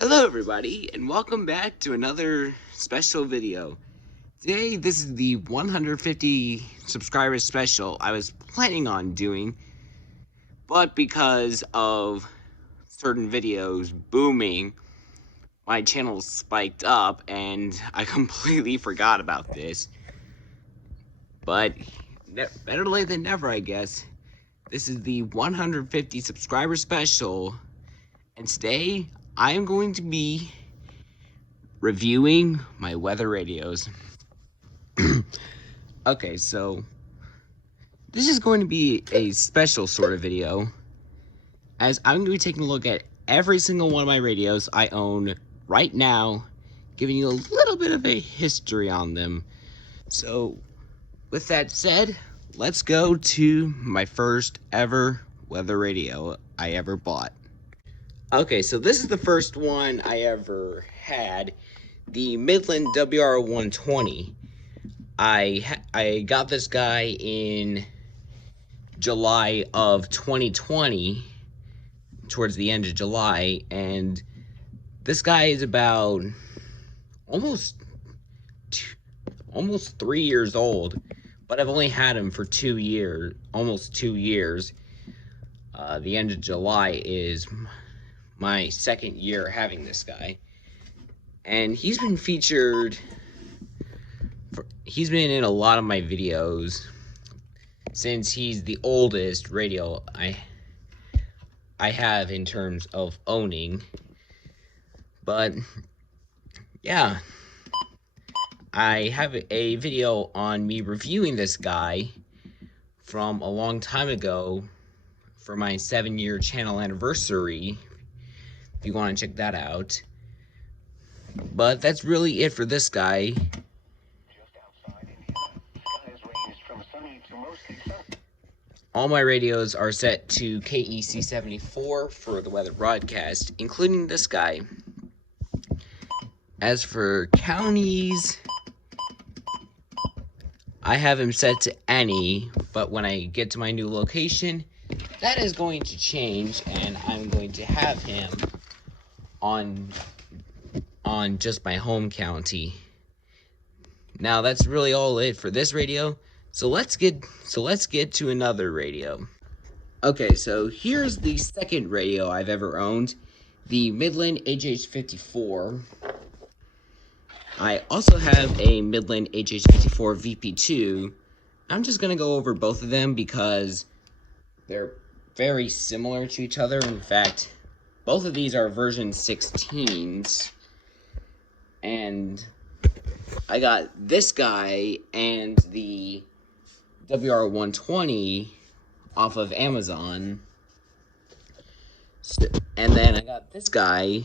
Hello everybody, and welcome back to another special video. Today, this is the 150 subscribers special I was planning on doing, but because of certain videos booming, my channel spiked up and I completely forgot about this. But better late than never, I guess. This is the 150 subscriber special, and today I am going to be reviewing my weather radios. Okay, so this is going to be a special sort of video, as I'm going to be taking a look at every single one of my radios I own right now, giving you a little bit of a history on them. So with that said, let's go to my first ever weather radio I ever bought. Okay, so this is the first one I ever had, the Midland Wr120. I got this guy in July of 2020, towards the end of July, and this guy is about almost 3 years old, but I've only had him for 2 years, almost 2 years. The end of July is my second year having this guy, and he's been featured. He's been in a lot of my videos since he's the oldest radio I have in terms of owning. But yeah, I have a video on me reviewing this guy from a long time ago for my 7-year channel anniversary, if you want to check that out. But that's really it for this guy. All my radios are set to KEC74 for the weather broadcast, including this guy. As for counties, I have him set to any, but when I get to my new location, that is going to change, and I'm going to have him on just my home county. Now that's really all it for this radio. So let's get to another radio. Okay, so here's the second radio I've ever owned, the Midland Hh-54. I also have a Midland Hh-54 Vp2. I'm just gonna go over both of them because they're very similar to each other. In fact, both of these are version 16s, and I got this guy and the Wr120 off of Amazon, and then I got this guy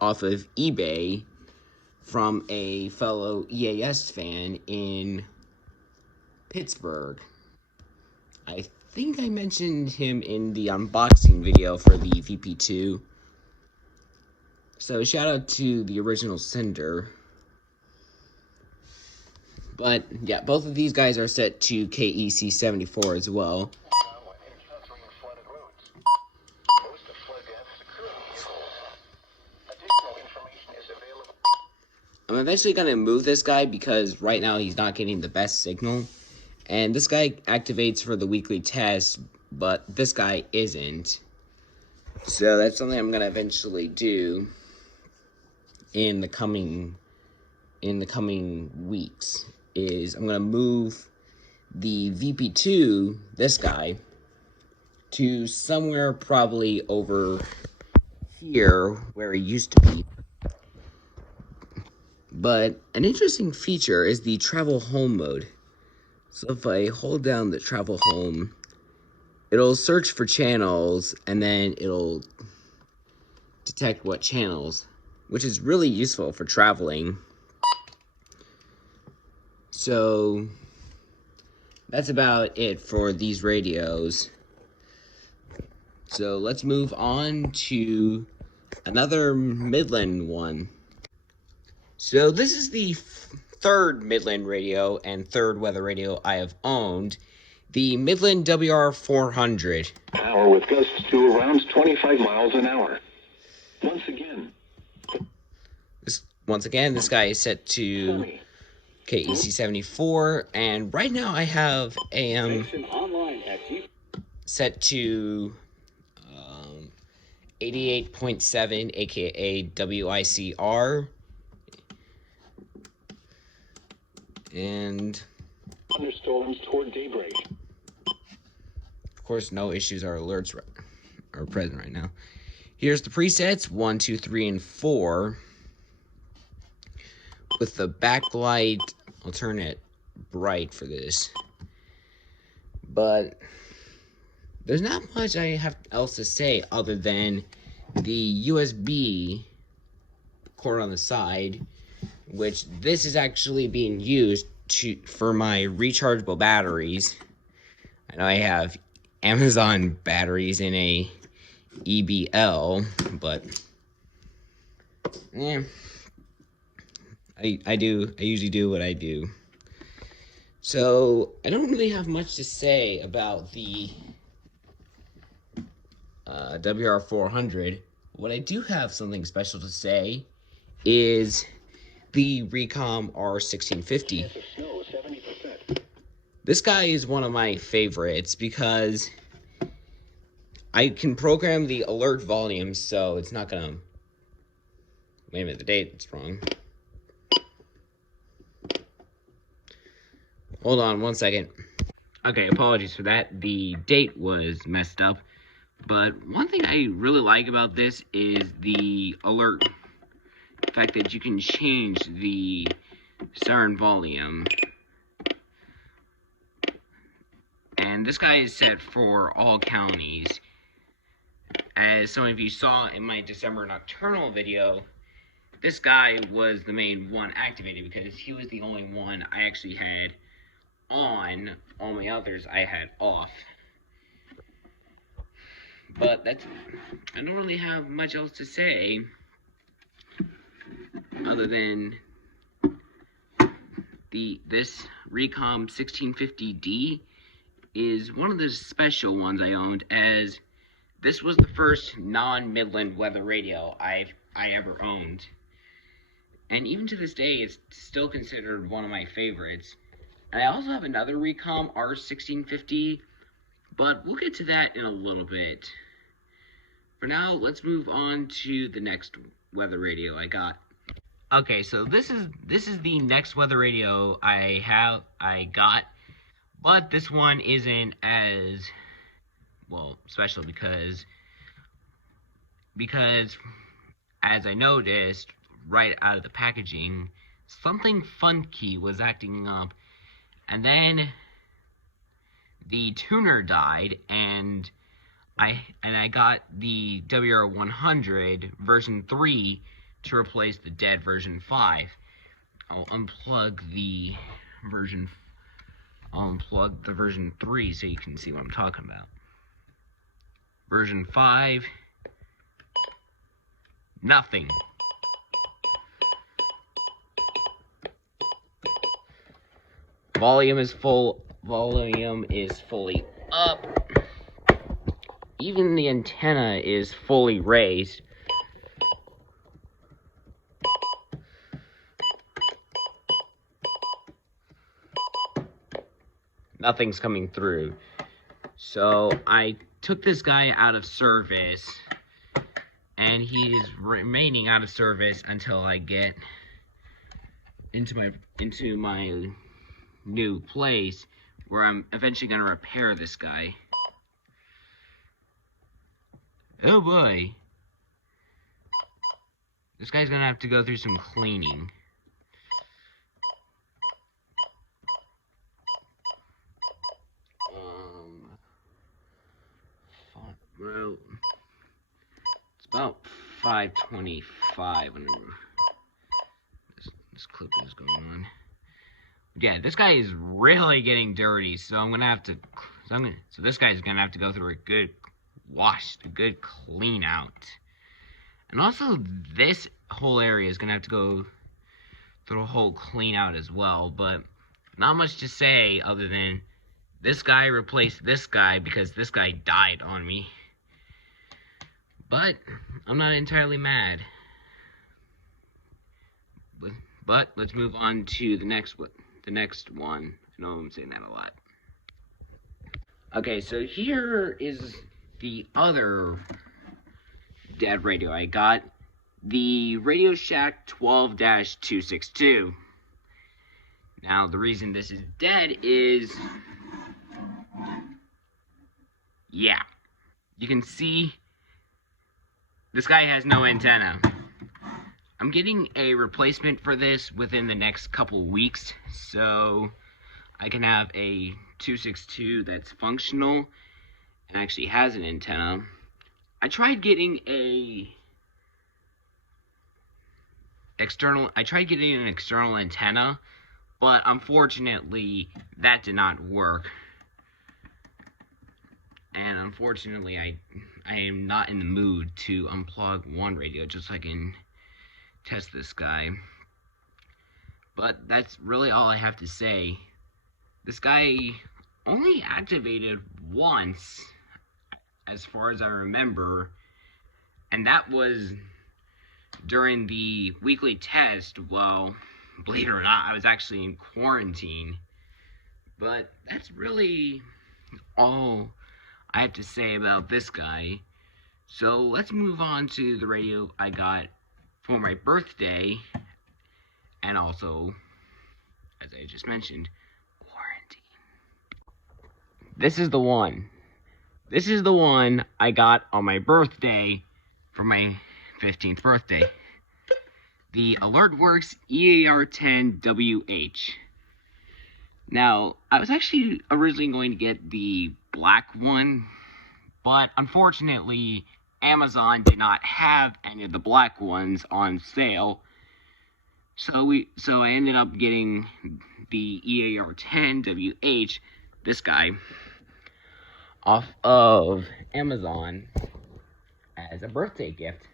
off of eBay from a fellow EAS fan in Pittsburgh. I think I mentioned him in the unboxing video for the Vp2. So shout out to the original sender. But yeah, both of these guys are set to KEC74 as well. I'm eventually going to move this guy because right now he's not getting the best signal. And this guy activates for the weekly test, but this guy isn't. So that's something I'm going to eventually do in the coming weeks. Is I'm going to move the Vp2, this guy, to somewhere probably over here where he used to be. But an interesting feature is the travel home mode. So if I hold down the travel home, it'll search for channels and then it'll detect what channels, which is really useful for traveling. So that's about it for these radios. So let's move on to another Midland one. So this is the third Midland radio and third weather radio I have owned, the Midland Wr400. Power with gusts to around 25 miles an hour. Once again, this guy is set to KEC74, and right now I have AM set to 88.7, aka WICR, and thunderstorms toward daybreak. Of course, no issues or alerts are present right now. Here's the presets 1, 2, 3, and 4. With the backlight, I'll turn it bright for this. But there's not much I have else to say other than the USB cord on the side, which this is actually being used for my rechargeable batteries. I know I have Amazon batteries in a EBL, but I usually do what I do. So I don't really have much to say about the WR400. What I do have something special to say is the Recom R1650. This guy is one of my favorites because I can program the alert volume so it's not gonna... Wait a minute, the date's wrong. Hold on one second. Okay, apologies for that. The date was messed up. But one thing I really like about this is the alert. The fact that you can change the siren volume. And this guy is set for all counties. As some of you saw in my December nocturnal video, this guy was the main one activated because he was the only one I actually had on. All my others I had off. But I don't really have much else to say other than this Recom 1650D is one of the special ones I owned, as this was the first non-Midland weather radio I ever owned. And even to this day, it's still considered one of my favorites. And I also have another Recom R1650, but we'll get to that in a little bit. For now, let's move on to the next weather radio I got. Okay, so this is the next weather radio I got, but this one isn't as well special because as I noticed right out of the packaging, something funky was acting up, and then the tuner died, and I got the Wr100 version 3 to replace the dead version 5. I'll unplug the version 3 so you can see what I'm talking about. Version 5, nothing. Volume is fully up. Even the antenna is fully raised. Nothing's coming through. So I took this guy out of service, and he is remaining out of service until I get into my new place, where I'm eventually going to repair this guy. Oh boy. This guy's going to have to go through some cleaning. Well, it's about 5:25 whenever this clip is going on. Yeah, this guy is really getting dirty, so I'm gonna have to. So this guy's gonna have to go through a good wash, a good clean out, and also this whole area is gonna have to go through a whole clean out as well. But not much to say other than this guy replaced this guy because this guy died on me. But I'm not entirely mad. But let's move on to the next one. I know I'm saying that a lot. Okay, so here is the other dead radio I got. The Radio Shack 12-262. Now, the reason this is dead is... yeah. You can see this guy has no antenna. I'm getting a replacement for this within the next couple of weeks, so I can have a 262 that's functional and actually has an antenna. I tried getting an external antenna, but unfortunately that did not work. And unfortunately I am not in the mood to unplug one radio just so I can test this guy. But that's really all I have to say. This guy only activated once, as far as I remember, and that was during the weekly test. Well, believe it or not, I was actually in quarantine. But that's really all I have to say about this guy. So let's move on to the radio I got for my birthday, and also, as I just mentioned, quarantine. This is the one. This is the one I got on my birthday for my 15th birthday. The AlertWorks EAR10WH. Now, I was actually originally going to get the black one, but unfortunately, Amazon did not have any of the black ones on sale. So I ended up getting the EAR10WH, this guy, off of Amazon as a birthday gift.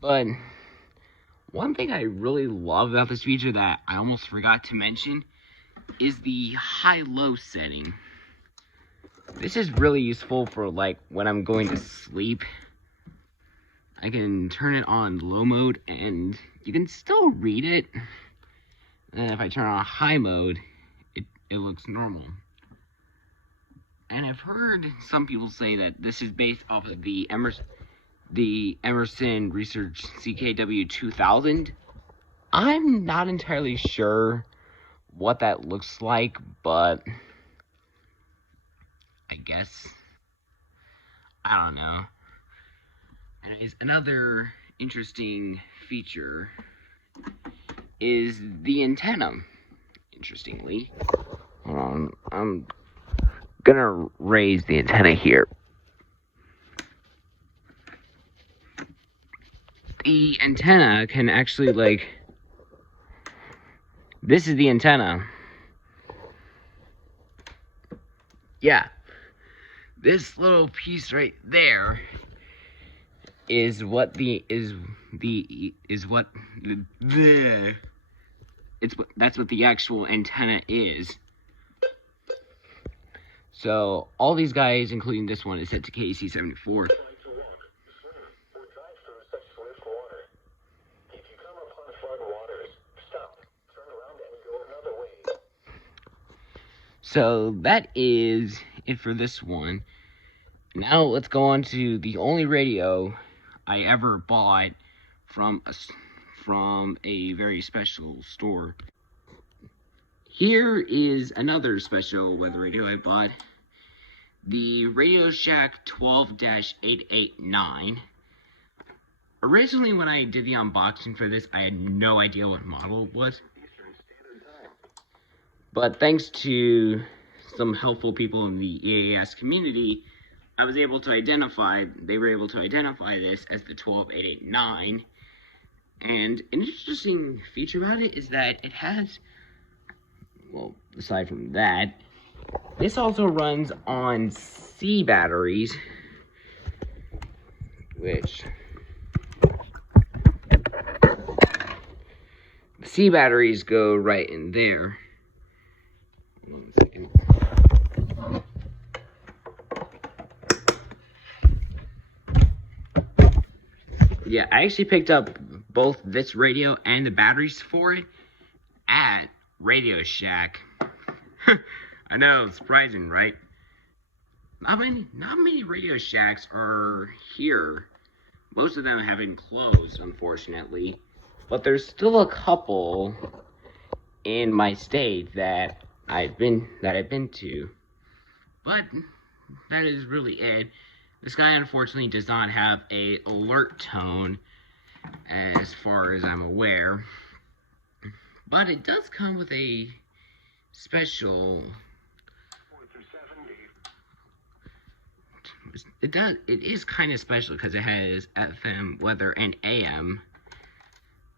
But one thing I really love about this feature that I almost forgot to mention is the high-low setting. This is really useful for, like, when I'm going to sleep. I can turn it on low mode and you can still read it. And if I turn on high mode, it looks normal. And I've heard some people say that this is based off of the Emerson Research CKW2000. I'm not entirely sure what that looks like, but I guess, I don't know. Anyways, another interesting feature is the antenna. Interestingly, hold on, I'm gonna raise the antenna here. The antenna can actually, like, this is the antenna. Yeah. This little piece right there is what that's what the actual antenna is. So all these guys, including this one, is set to KC74. So that is it for this one. Now let's go on to the only radio I ever bought from a very special store. Here is another special weather radio I bought. The Radio Shack 12-889. Originally, when I did the unboxing for this, I had no idea what model it was. But thanks to some helpful people in the EAS community, they were able to identify this as the 12889. And an interesting feature about it is that it has, well, aside from that, this also runs on C batteries, which the C batteries go right in there. 1 second. Yeah, I actually picked up both this radio and the batteries for it at Radio Shack. I know, surprising, right? Not many Radio Shacks are here. Most of them have been closed, unfortunately. But there's still a couple in my state that I've been to. But that is really it. This guy unfortunately does not have a alert tone as far as I'm aware. But it does come with a special. It is kind of special because it has FM, weather, and AM.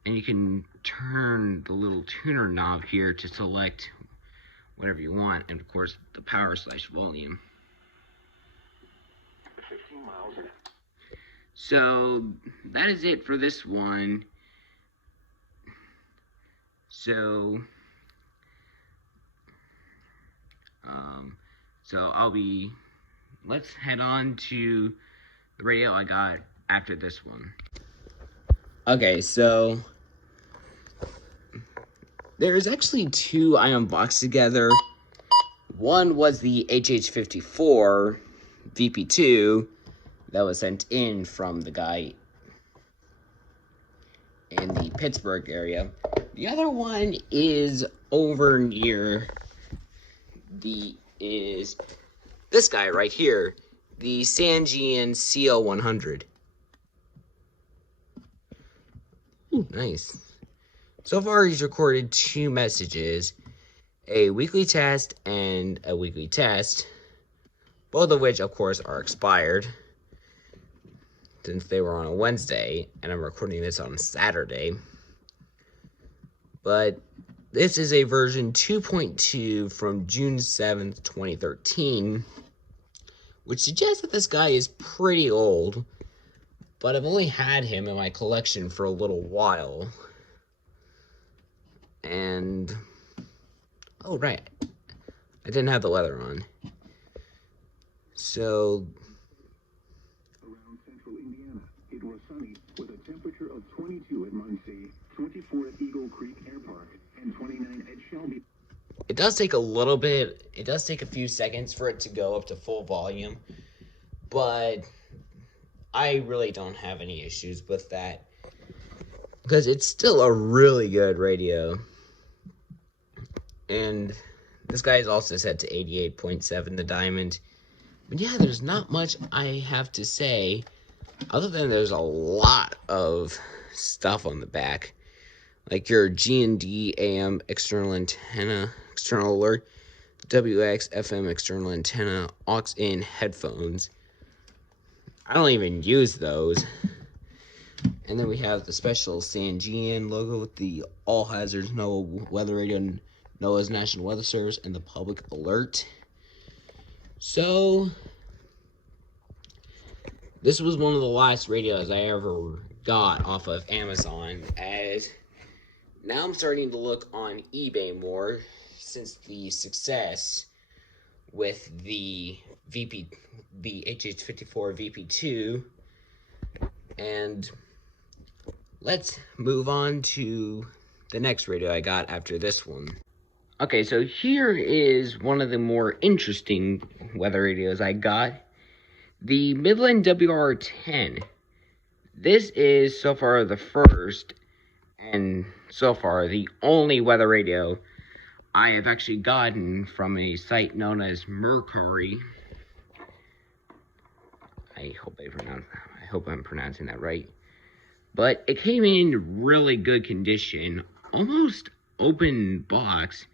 And you can turn the little tuner knob here to select whatever you want, and of course the power/volume. 15 miles an hour. So that is it for this one. So let's head on to the radio I got after this one. Okay, so there's actually two I unboxed together. One was the Hh-54 Vp2 that was sent in from the guy in the Pittsburgh area. The other one is over near is this guy right here, the Sangean Cl100. Ooh, nice. So far, he's recorded 2 messages, a weekly test and a weekly test, both of which, of course, are expired, since they were on a Wednesday, and I'm recording this on a Saturday. But this is a version 2.2 from June 7th, 2013, which suggests that this guy is pretty old, but I've only had him in my collection for a little while. And, oh right, I didn't have the leather on. So, Around central Indiana, it was sunny with a temperature of 22 at Muncie, 24 at Eagle Creek Air Park, and 29 at Shelby. it does take a few seconds for it to go up to full volume, but I really don't have any issues with that, because it's still a really good radio. And this guy is also set to 88.7 the diamond. But yeah, there's not much I have to say, other than there's a lot of stuff on the back. Like your G&D AM external antenna, external alert, WX FM external antenna, aux-in headphones. I don't even use those. And then we have the special Sangean logo with the All Hazards NOAA Weather Radio, NOAA's National Weather Service, and the Public Alert. So, this was one of the last radios I ever got off of Amazon, as now I'm starting to look on eBay more since the success with the Hh-54 Vp2. And let's move on to the next radio I got after this one. Okay, so here is one of the more interesting weather radios I got. The Midland Wr10. This is so far the first, and so far the only weather radio I have actually gotten from a site known as Mercury. I hope I'm pronouncing that right. But it came in really good condition, almost open box,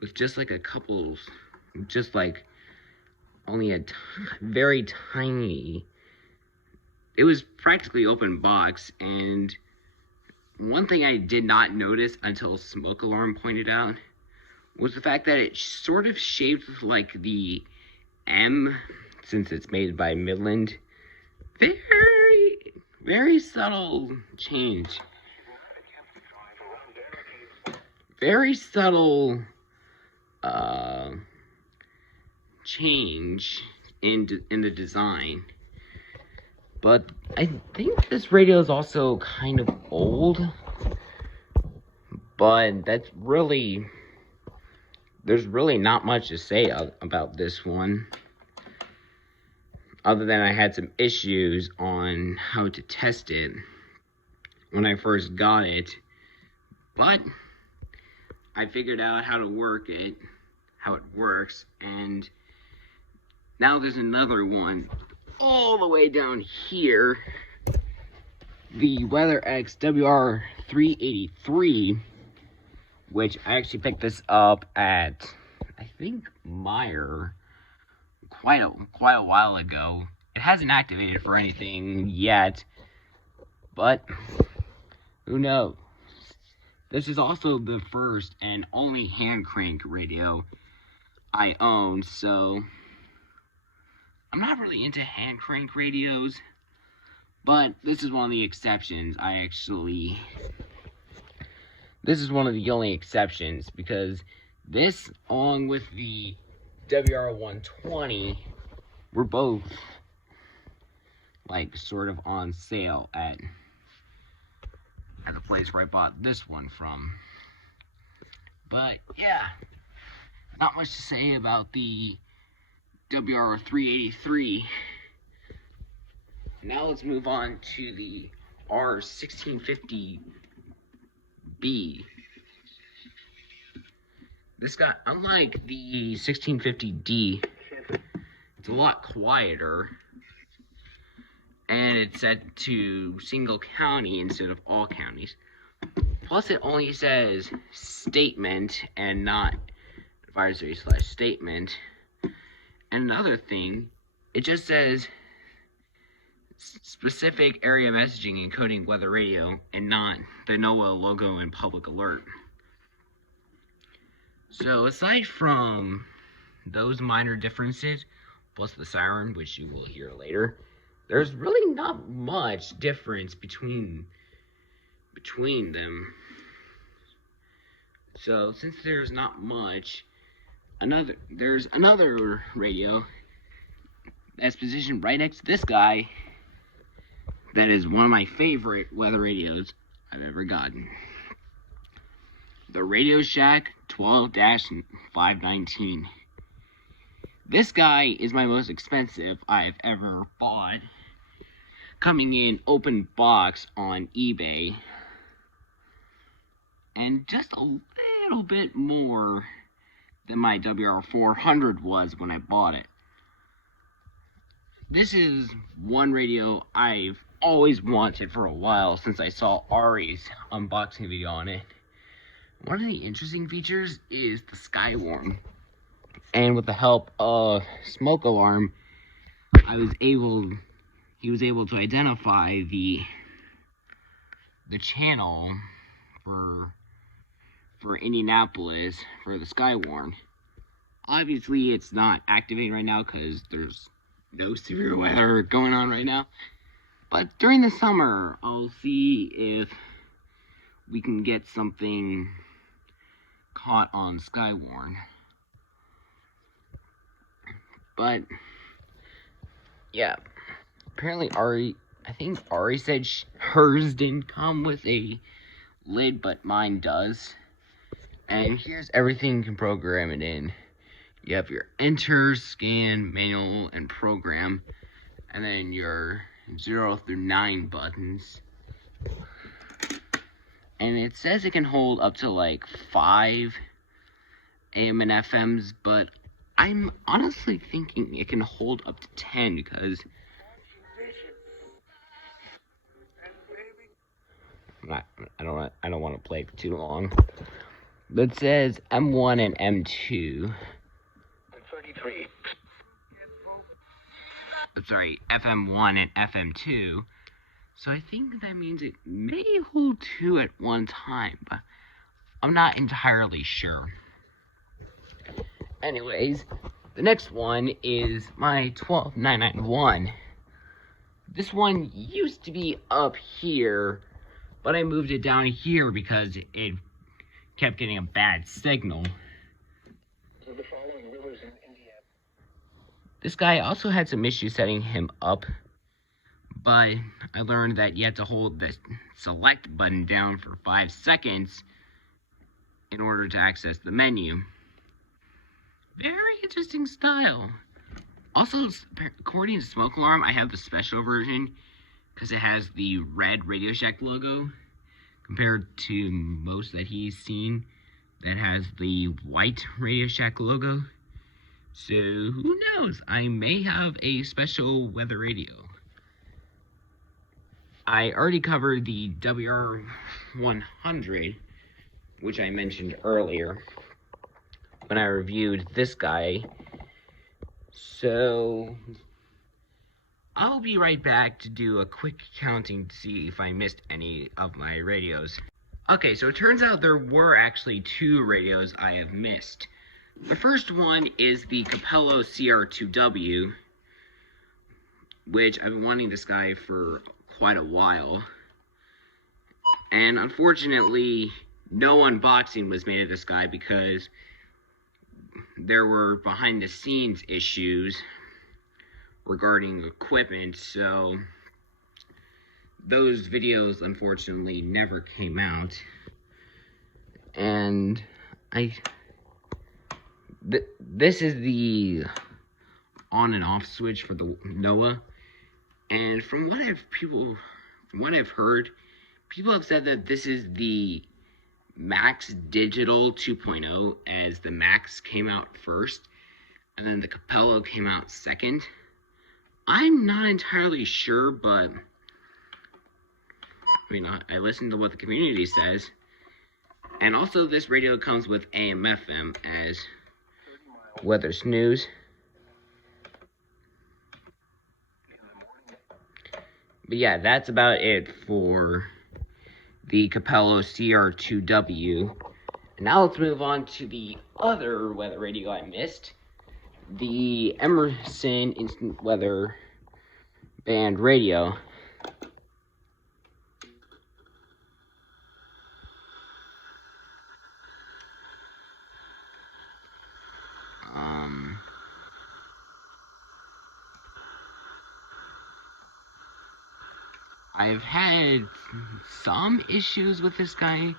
with just like a couple, just like only a very tiny, it was practically open box. And one thing I did not notice until Smoke Alarm pointed out was the fact that it sort of shaped like the M, since it's made by Midland. Very subtle change. Very subtle change in the design. But I think this radio is also kind of old. But there's really not much to say about this one. Other than I had some issues on how to test it when I first got it. But I figured out how to work it, how it works, and now there's another one all the way down here, the WeatherX WR383, which I actually picked this up at, I think, Meyer quite a while ago. It hasn't activated for anything yet, but who knows? This is also the first and only hand crank radio I own, so I'm not really into hand crank radios, but this is one of the exceptions. This is one of the only exceptions, because this, along with the WR120, were both, like, sort of on sale at the place where I bought this one from. But yeah, not much to say about the WR383. Now let's move on to the R1650B. This guy, unlike the 1650D, it's a lot quieter, and it's set to single county instead of all counties. Plus, it only says statement and not advisory/statement. And another thing, it just says specific area messaging encoding weather radio and not the NOAA logo and public alert. So aside from those minor differences, plus the siren, which you will hear later, there's really not much difference between them. So since there's not much, there's another radio that's positioned right next to this guy that is one of my favorite weather radios I've ever gotten. The Radio Shack 12-519. This guy is my most expensive I've ever bought, coming in open box on eBay, and just a little bit more than my WR400 was when I bought it. This is one radio I've always wanted for a while since I saw Ari's unboxing video on it. One of the interesting features is the sky warn, and with the help of smoke alarm, he was able to identify the channel for Indianapolis for the sky warn. Obviously, it's not activating right now because there's no severe weather going on right now. But during the summer, I'll see if we can get something caught on Skywarn. But yeah, apparently I think Ari said hers didn't come with a lid, but mine does. And here's everything you can program it in. You have your enter, scan, manual, and program, and then your 0 through 9 buttons. And it says it can hold up to like 5 AM and FMs, but I'm honestly thinking it can hold up to 10 because I don't want to play for too long. But it says M1 and M2. 33. Sorry, FM1 and FM2. So I think that means it may hold 2 at one time, but I'm not entirely sure. Anyways, the next one is my 12991. This one used to be up here, but I moved it down here because it kept getting a bad signal. This guy also had some issues setting him up, but I learned that you have to hold the select button down for 5 seconds in order to access the menu. Very interesting style. Also, according to Smoke Alarm, I have the special version because it has the red Radio Shack logo compared to most that he's seen that has the white Radio Shack logo. So, who knows? I may have a special weather radio. I already covered the Wr100, which I mentioned earlier when I reviewed this guy. So, I'll be right back to do a quick counting to see if I missed any of my radios. Okay, so it turns out there were actually 2 radios I have missed. The first one is the Capello Cr2w, which I've been wanting this guy for quite a while. And unfortunately, no unboxing was made of this guy because there were behind the scenes issues regarding equipment, so those videos unfortunately never came out. And this is the on and off switch for the Noah, and from what I've heard, people have said that this is the Max Digital 2.0, as the Max came out first and then the Capello came out second. I'm not entirely sure, but I listened to what the community says. And also, this radio comes with AM/FM as weather snooze. But yeah, that's about it for the Capello Cr2w. And now let's move on to the other weather radio I missed, the Emerson Instant Weather Band Radio. I've had some issues with this guy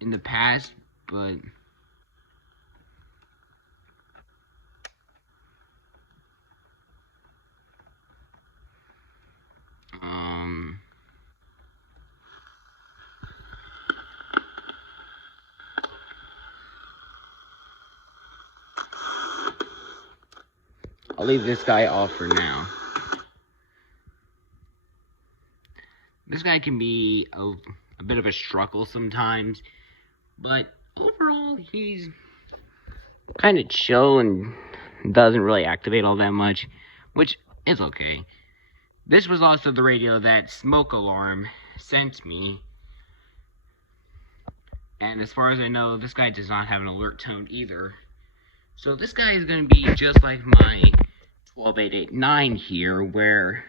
in the past, but I'll leave this guy off for now. This guy can be a bit of a struggle sometimes, but overall, he's kind of chill and doesn't really activate all that much, which is okay. This was also the radio that Smoke Alarm sent me, and as far as I know, this guy does not have an alert tone either. So this guy is going to be just like my 12889 here, where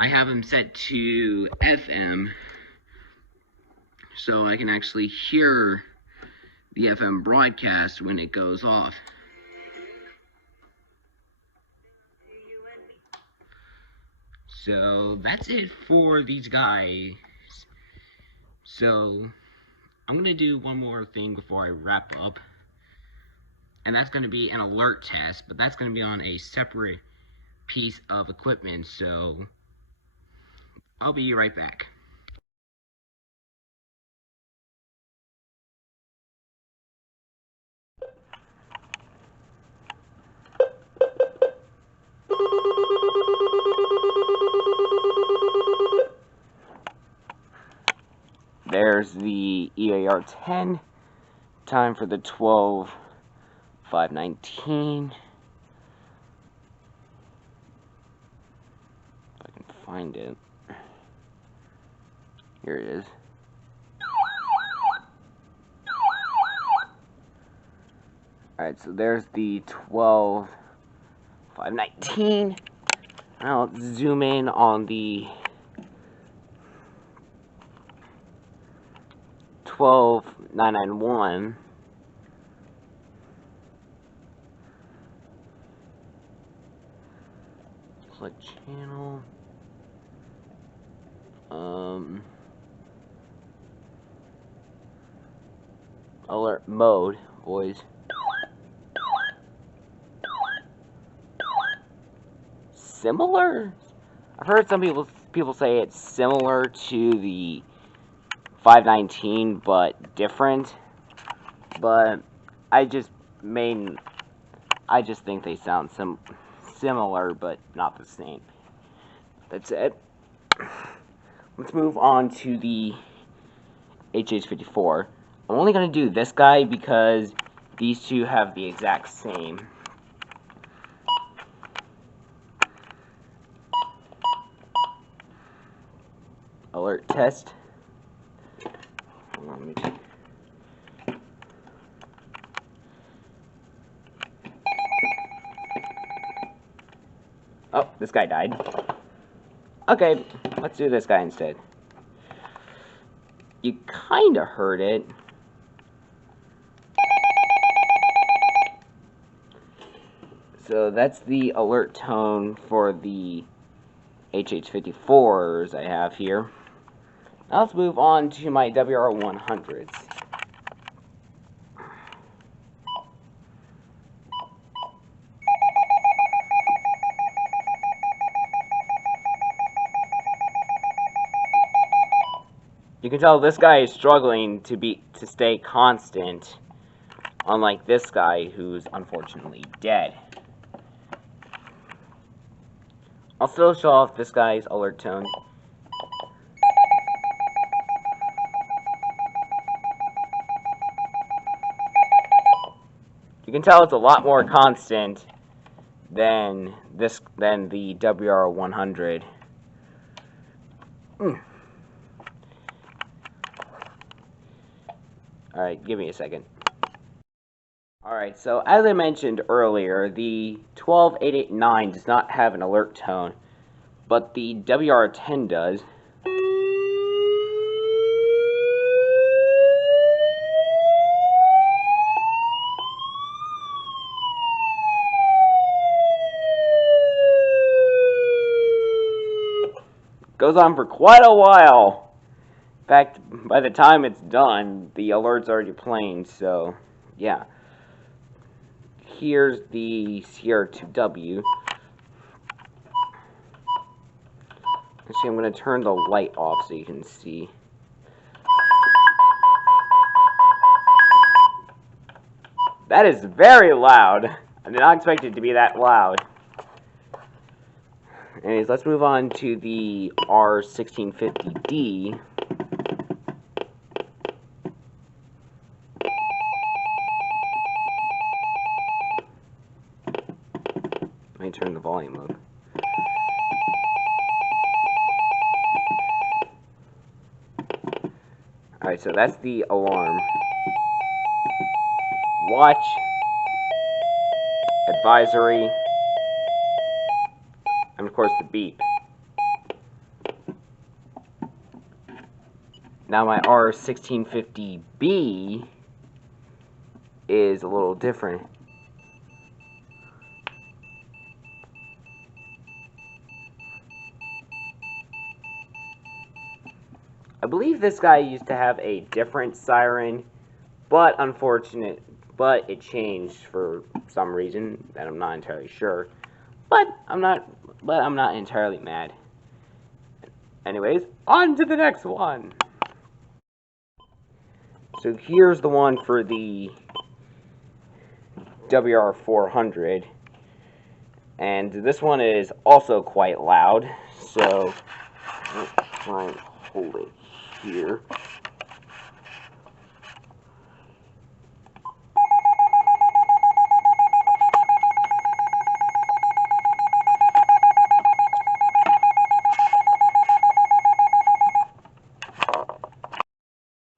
I have him set to FM, so I can actually hear the FM broadcast when it goes off. So that's it for these guys. So I'm going to do one more thing before I wrap up, and that's going to be an alert test, but that's going to be on a separate piece of equipment, so I'll be right back. There's the EAR10, time for the 12:519. If I can find it. Here it is. Alright, so there's the 12:519. Now let's zoom in on the 12:991. select channel. Alert mode, boys. Similar? I've heard some people say it's similar to the 519, but different. But I just think they sound similar, but not the same. That's it. Let's move on to the Hh-54. I'm only going to do this guy because these two have the exact same. Alert test. Oh, this guy died. Okay, let's do this guy instead. You kinda heard it. So that's the alert tone for the Hh-54s I have here. Now let's move on to my Wr100s. You can tell this guy is struggling to stay constant, unlike this guy who's unfortunately dead. I'll still show off this guy's alert tone. You can tell it's a lot more constant than the Wr100. Alright, give me a second. Alright, so as I mentioned earlier, the 12889 does not have an alert tone, but the Wr10 does. Goes on for quite a while. In fact, by the time it's done, the alert's already playing, so yeah. Here's the Cr2w. Actually, I'm going to turn the light off so you can see. That is very loud. I did not expect it to be that loud. Anyways, let's move on to the R1650D. Let me turn the volume up. Alright, so that's the alarm. Watch. Advisory. And of course the beep. Now my R1650B is a little different. I believe this guy used to have a different siren, but it changed for some reason that I'm not entirely sure. But I'm not entirely mad. Anyways, on to the next one. So here's the one for the Wr400. And this one is also quite loud. So let's try and hold it here.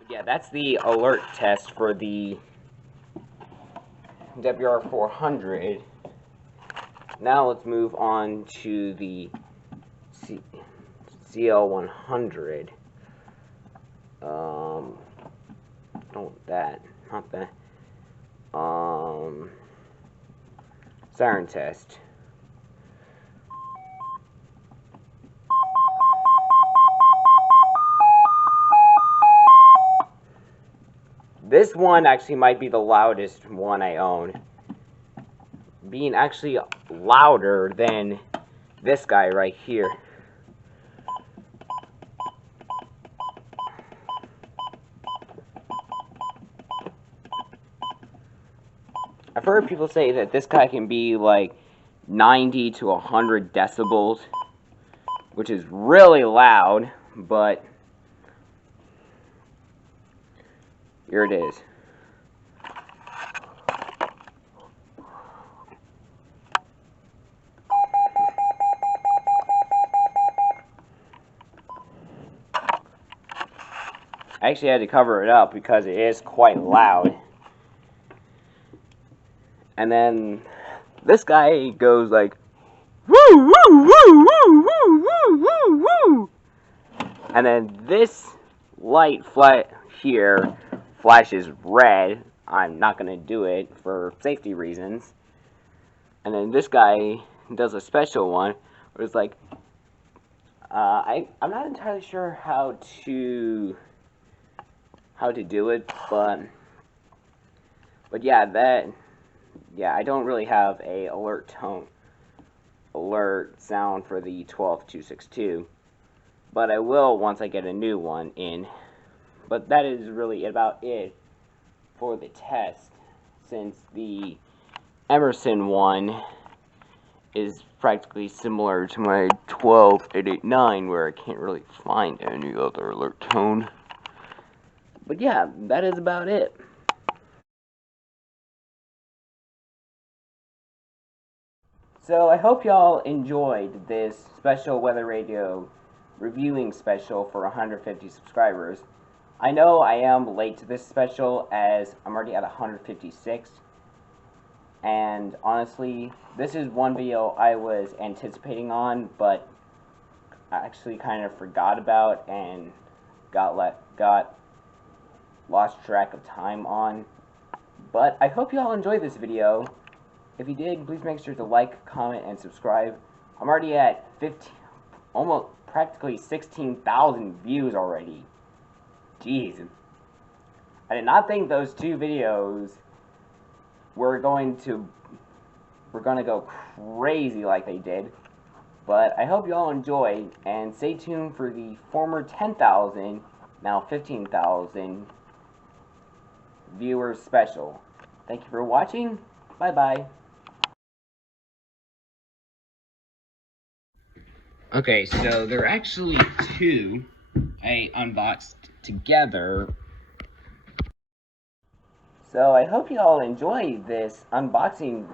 Yeah, that's the alert test for the Wr400. Now let's move on to the Cl100. Not that. Siren test. This one actually might be the loudest one I own. Being actually louder than this guy right here. I've heard people say that this guy can be like 90 to 100 decibels, which is really loud, but here it is. I actually had to cover it up because it is quite loud. And then this guy goes like, woo, woo, woo, woo, woo, woo, woo, woo. And then this light here flashes red. I'm not going to do it for safety reasons. And then this guy does a special one where it's like, I'm not entirely sure how to do it, but yeah, I don't really have a alert sound for the 12262, but I will once I get a new one in. But that is really about it for the test, since the Emerson one is practically similar to my 12889, where I can't really find any other alert tone. But yeah, that is about it. So I hope y'all enjoyed this special weather radio reviewing special for 150 subscribers. I know I am late to this special as I'm already at 156. And honestly, this is one video I was anticipating on, but I actually kind of forgot about and got lost track of time on. But I hope you all enjoyed this video. If you did, please make sure to like, comment, and subscribe. I'm already at almost practically 16,000 views already. Jeez. I did not think those two videos were going to go crazy like they did. But I hope you all enjoyed, and stay tuned for the former 10,000, now 15,000 viewers special. Thank you for watching. Bye-bye. Okay, so there are actually two I unboxed together. So I hope you all enjoyed this not unboxing.